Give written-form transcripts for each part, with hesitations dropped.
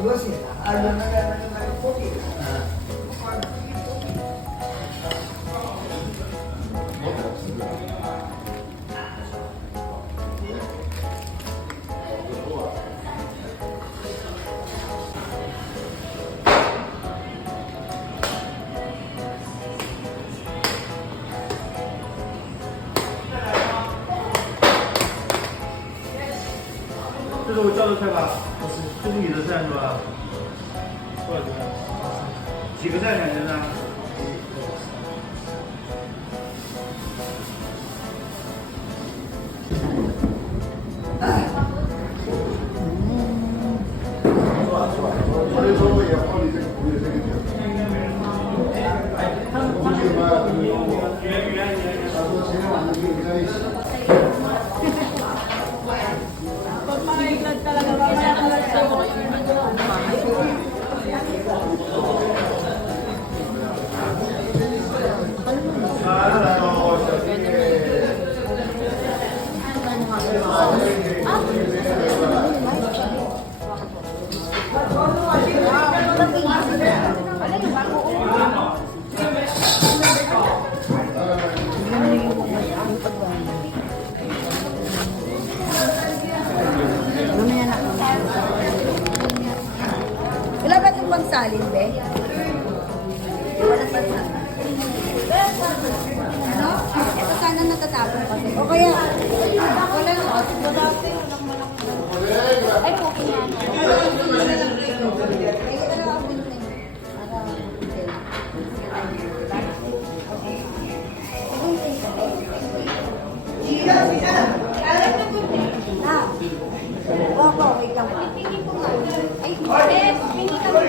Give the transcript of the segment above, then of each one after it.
这是我叫的菜吧？这是你的菜是吧？多少个？几个菜两人呢？Wala ba itong magsalin, be? Wala pa sa... Ano? Ito sana natatapon kasi. O kaya, wala na. Ay, okay na. Wait lang. Pipili ko nga. Ay, pipili ka mo.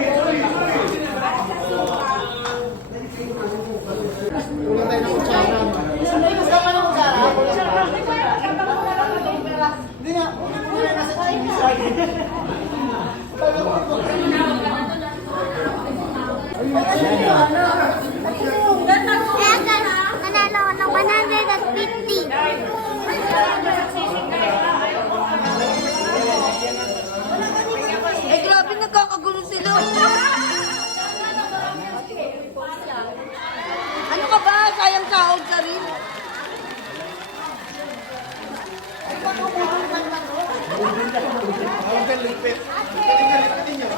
Wala tayo ng kutsara. Gusto ka ng kutsara? Hindi nga. Wala nasa Chinese. Nanalo ako ng 150. Ay, grabe, nagkakagulo sila. Ano ka ba? Sayang sahod ka rin. Ang galipit. Ang galipit niyo.